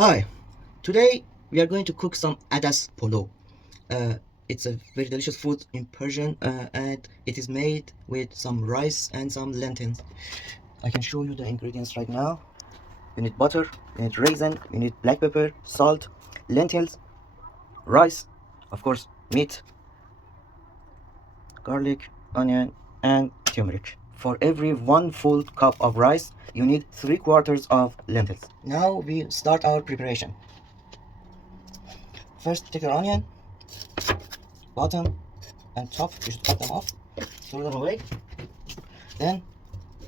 Hi, today we are going to cook some Adas Polo. It's a very delicious food in Persian and it is made with some rice and some lentils. I can show you the ingredients right now. You need butter, you need raisin, you need black pepper, salt, lentils, rice, of course meat, garlic, onion and turmeric. For every 1 full cup of rice, you need 3/4 of lentils. Now we start our preparation. First, take your onion, bottom and top, you should cut them off, throw them away. Then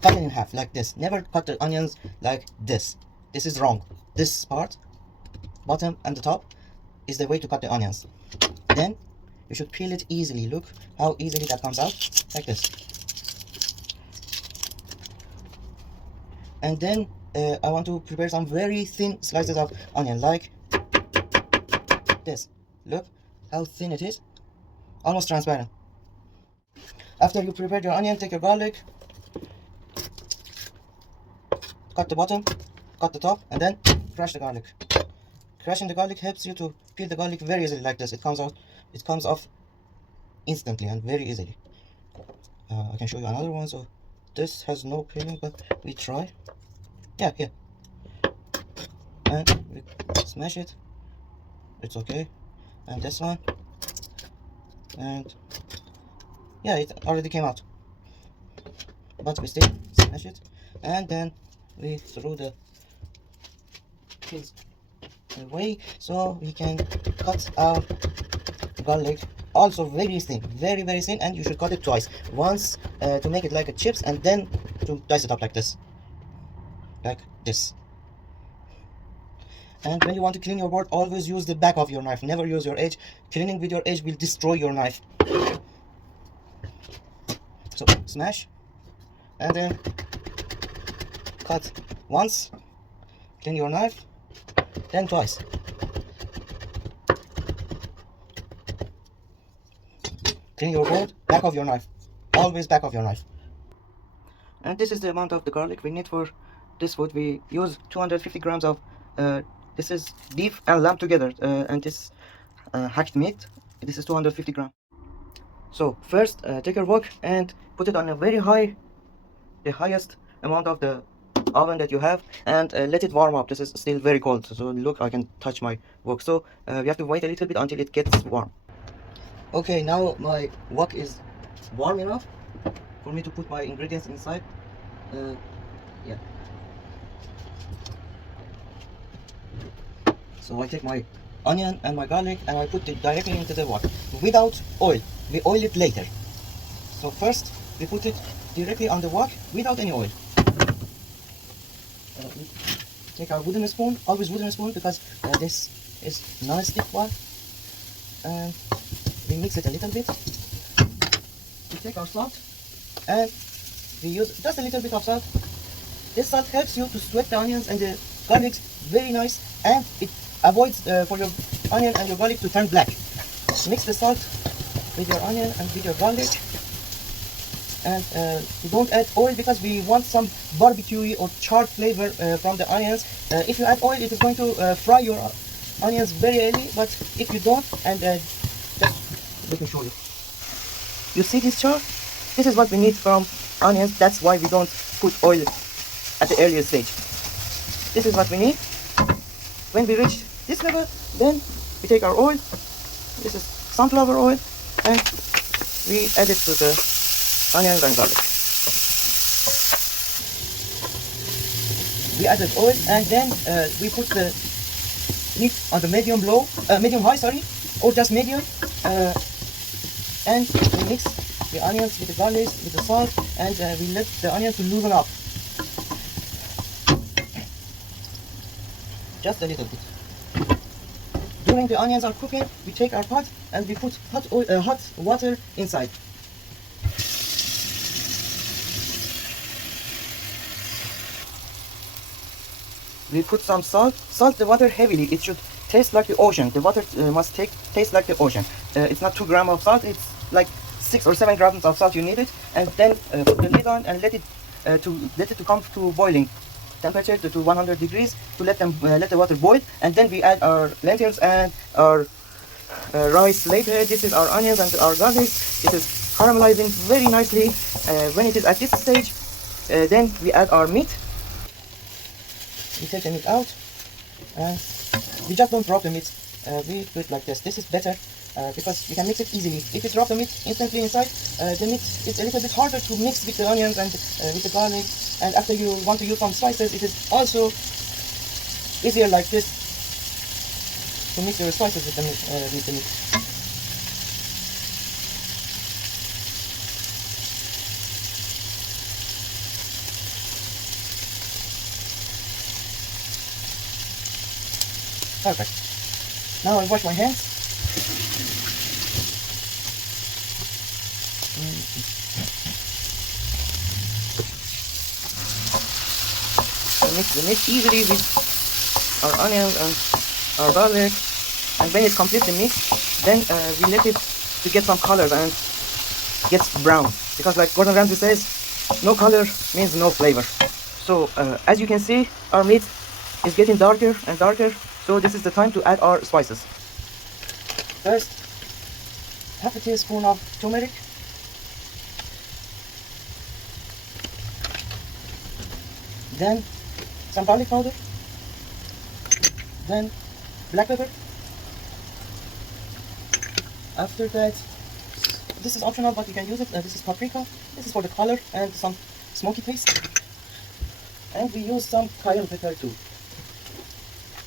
cut it in half like this. Never cut the onions like this. This is wrong. This part, bottom and the top, is the way to cut the onions. Then you should peel it easily. Look how easily that comes out, like this. And then I want to prepare some very thin slices of onion, like this. Look how thin it is, almost transparent. After you prepare your onion, take your garlic, cut the bottom, cut the top, and then crush the garlic. Crushing the garlic helps you to peel the garlic very easily, like this. It comes off instantly and very easily. I can show you another one. So this has no peeling, but we try. Yeah, here. And we smash it. It's okay. And this one. And yeah, it already came out. But we still smash it. And then we throw the peels away so we can cut our garlic. Also very thin, very thin, and you should cut it twice. Once to make it like a chips, and then to dice it up like this. Like this. And when you want to clean your board, always use the back of your knife. Never use your edge. Cleaning with your edge will destroy your knife. So smash, and then cut once. Clean your knife, then twice. Clean your board, back of your knife. Always back of your knife. And this is the amount of the garlic we need for this food. We use 250 grams of this is beef and lamb together, and this hacked meat. This is 250 grams. So first, take your wok and put it on a very high, the highest amount of the oven that you have, and let it warm up. This is still very cold, so look, I can touch my wok. So we have to wait a little bit until it gets warm. Okay, now my wok is warm enough for me to put my ingredients inside. Yeah. So I take my onion and my garlic and I put it directly into the wok without oil. We oil it later. So first we put it directly on the wok without any oil. We take our wooden spoon, always wooden spoon, because this is non-stick one. And we mix it a little bit. We take our salt and we use just a little bit of salt. This salt helps you to sweat the onions and the garlic very nice, and it avoids for your onion and your garlic to turn black. Mix the salt with your onion and with your garlic, and you don't add oil because we want some barbecue or charred flavor from the onions. If you add oil, it is going to fry your onions very early, but if you don't, and just let me show you. You see this char? This is what we need from onions. That's why we don't put oil at the earlier stage. This is what we need. When we reach this level, then we take our oil. This is sunflower oil, and we add it to the onions and garlic. We added oil, and then we put the meat on the medium high, or just medium, and we mix the onions with the garlic, with the salt, and we let the onions to loosen up. Just a little bit. During the onions are cooking, we take our pot and we put hot water inside. We put some salt. Salt the water heavily. It should taste like the ocean. The water must taste like the ocean. It's not 2 grams of salt. It's like 6 or 7 grams of salt you need it. And then put the lid on and let it to come to boiling. temperature to 100 degrees to let the water boil, and then we add our lentils and our rice later. This is our onions and our garlic. This is caramelizing very nicely. When it is at this stage, then we add our meat. We take the meat out, and we just don't drop the meat. We do it like this. This is better because we can mix it easily. If you drop the meat instantly inside, the meat is a little bit harder to mix with the onions and with the garlic. And after you want to use some spices, it is also easier like this to mix your spices with the meat. Perfect. Now I wash my hands. I mix the meat easily with our onions and our garlic, and when it's completely mixed, then we let it to get some color and gets brown, because like Gordon Ramsay says, no color means no flavor. So as you can see, our meat is getting darker and darker, so this is the time to add our spices. First, half a teaspoon of turmeric, then some garlic powder, then black pepper. After that, this is optional but you can use it, this is paprika, this is for the color and some smoky taste. And we use some cayenne pepper too.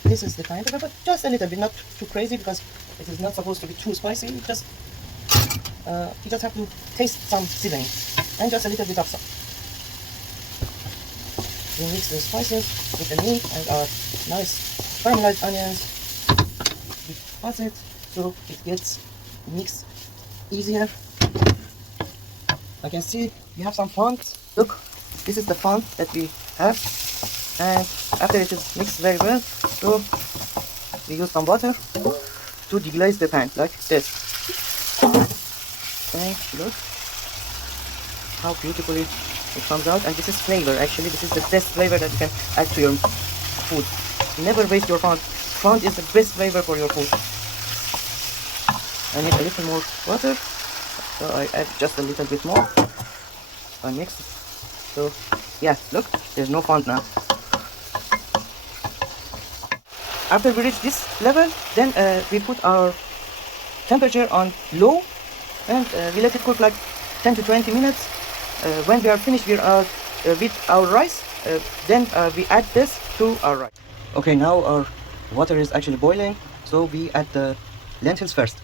This is the cayenne pepper, but just a little bit, not too crazy because it is not supposed to be too spicy. You just have to taste some seasoning and just a little bit of salt. We mix the spices with the meat and our nice caramelized onions. We toss it so it gets mixed easier. I can see we have some font. Look, this is the font that we have. And after it is mixed very well, so we use some water to deglaze the pan like this. And look how beautifully it comes out. And this is flavor, actually this is the best flavor that you can add to your food. Never waste your font. Font is the best flavor for your food. I need a little more water, so I add just a little bit more. I mix it. So yeah, look, there's no font now. After we reach this level, then we put our temperature on low and we let it cook like 10 to 20 minutes. When we are finished with our rice, then we add this to our rice. Okay, now our water is actually boiling, so we add the lentils first,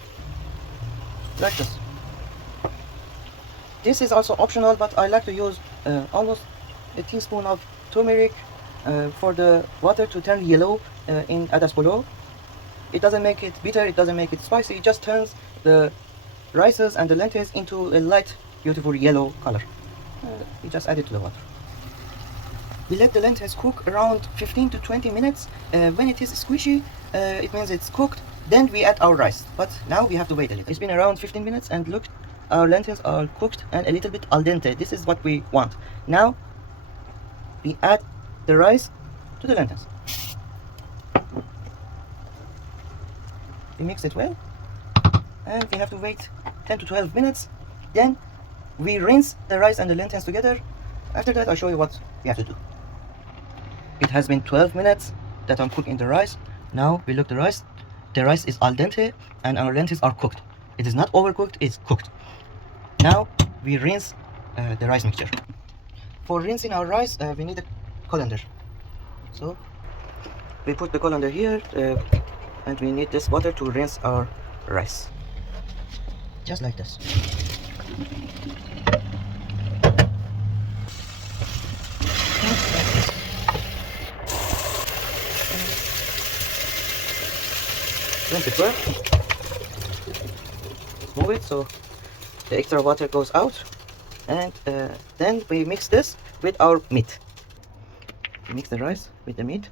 like this. This is also optional, but I like to use almost a teaspoon of turmeric for the water to turn yellow in Adas Polo. It doesn't make it bitter, it doesn't make it spicy, it just turns the rices and the lentils into a light, beautiful yellow color. We just add it to the water. We let the lentils cook around 15 to 20 minutes. When it is squishy, it means it's cooked. Then we add our rice. But now we have to wait a little. It's been around 15 minutes and look, our lentils are cooked and a little bit al dente. This is what we want. Now we add the rice to the lentils. We mix it well and we have to wait 10 to 12 minutes. Then we rinse the rice and the lentils together. After that I'll show you what we have to do. It has been 12 minutes that I'm cooking the rice. Now we look the rice. The rice is al dente and our lentils are cooked. It is not overcooked, it's cooked. Now we rinse the rice mixture. For rinsing our rice, we need a colander. So we put the colander here and we need this water to rinse our rice. Just like this. Rinse it well. Move it so the extra water goes out, and then we mix this with our meat. We mix the rice with the meat.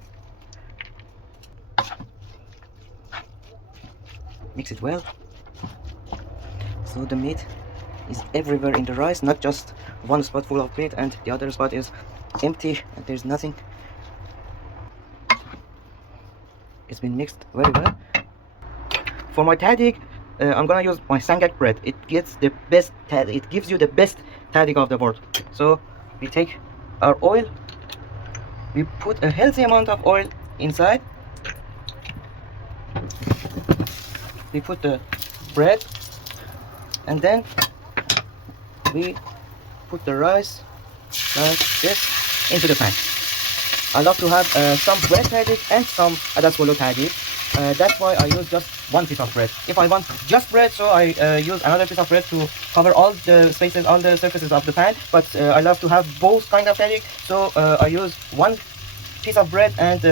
Mix it well so the meat is everywhere in the rice, not just one spot full of meat and the other spot is empty and there's nothing. It's been mixed very well. For my tahdig, I'm gonna use my sangak bread. It gives the best. It gives you the best tahdig of the world. So we take our oil. We put a healthy amount of oil inside. We put the bread, and then we put the rice like this into the pan. I love to have some bread tahdig and some Adas Polo tahdig. That's why I use just one piece of bread. If I want just bread, so I use another piece of bread to cover all the spaces, all the surfaces of the pan. But I love to have both kind of tahdig, so I use one piece of bread and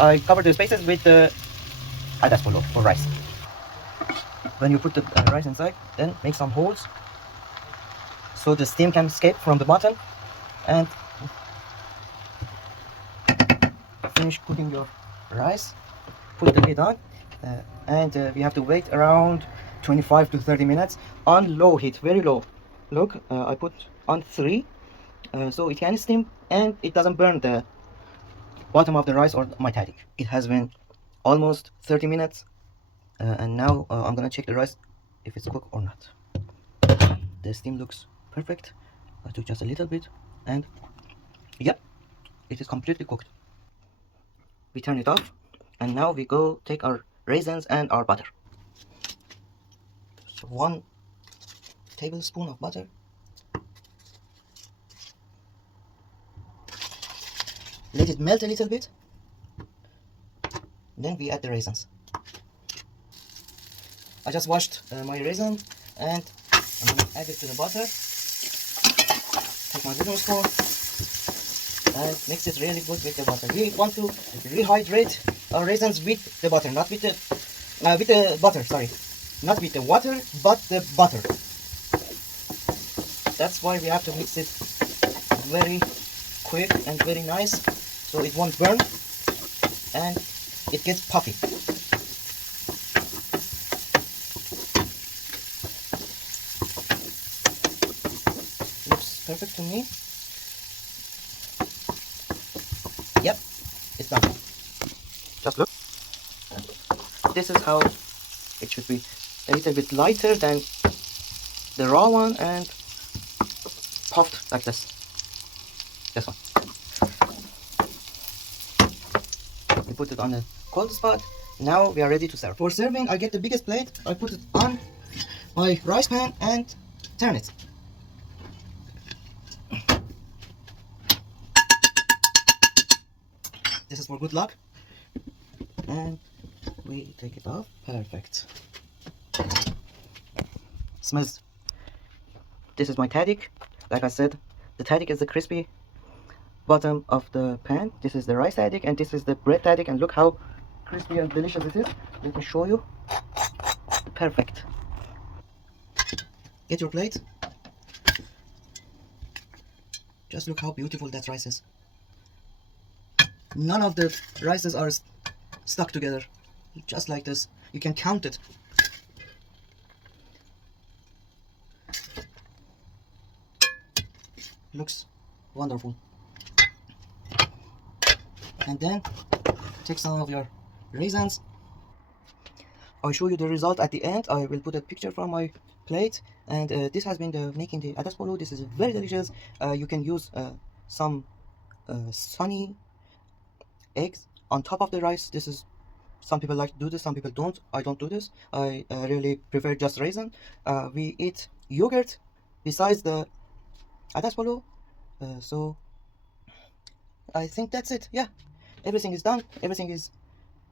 I cover the spaces with the Adas Polo for rice. When you put the rice inside, then make some holes so the steam can escape from the bottom, and finish cooking your rice. Put the lid on, and we have to wait around 25 to 30 minutes on low heat, very low. Look, I put on 3 so it can steam and it doesn't burn the bottom of the rice or my tahdig. It has been almost 30 minutes and now I'm gonna check the rice if it's cooked or not. The steam looks perfect. I took just a little bit and yeah, it is completely cooked. We turn it off and now we go take our raisins and our butter. So 1 tablespoon of butter. Let it melt a little bit. Then we add the raisins. I just washed my raisin and I'm going to add it to the butter. Take my wooden spoon and mix it really good with the butter. We want to rehydrate our raisins with the butter, not with the butter, sorry. Not with the water, but the butter. That's why we have to mix it very quick and very nice so it won't burn and it gets puffy. Looks perfect to me. Yep, it's done. Just look. This is how it should be. A little bit lighter than the raw one and puffed like this. This one. We put it on a cold spot. Now we are ready to serve. For serving, I get the biggest plate. I put it on my rice pan and turn it. This is for good luck. And we take it off. Perfect. Smells. This is my tahdig. Like I said, the tahdig is the crispy bottom of the pan. This is the rice tahdig and this is the bread tahdig, and look how crispy and delicious it is. Let me show you. Perfect. Get your plate. Just look how beautiful that rice is. None of the rices are stuck together. Just like this. You can count it. Looks wonderful. And then take some of your raisins. I'll show you the result at the end. I will put a picture from my plate. And this has been making the Adas Polo. This is very delicious. You can use some sunny eggs on top of the rice. This is, some people like to do this, some people don't. I don't do this. I really prefer just raisin. We eat yogurt besides the Adas Polo. So I think that's it. Yeah, everything is done, everything is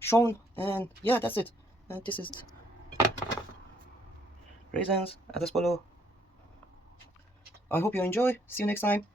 shown, and yeah, that's it. And this is raisins, Adas Polo. I hope you enjoy. See you next time.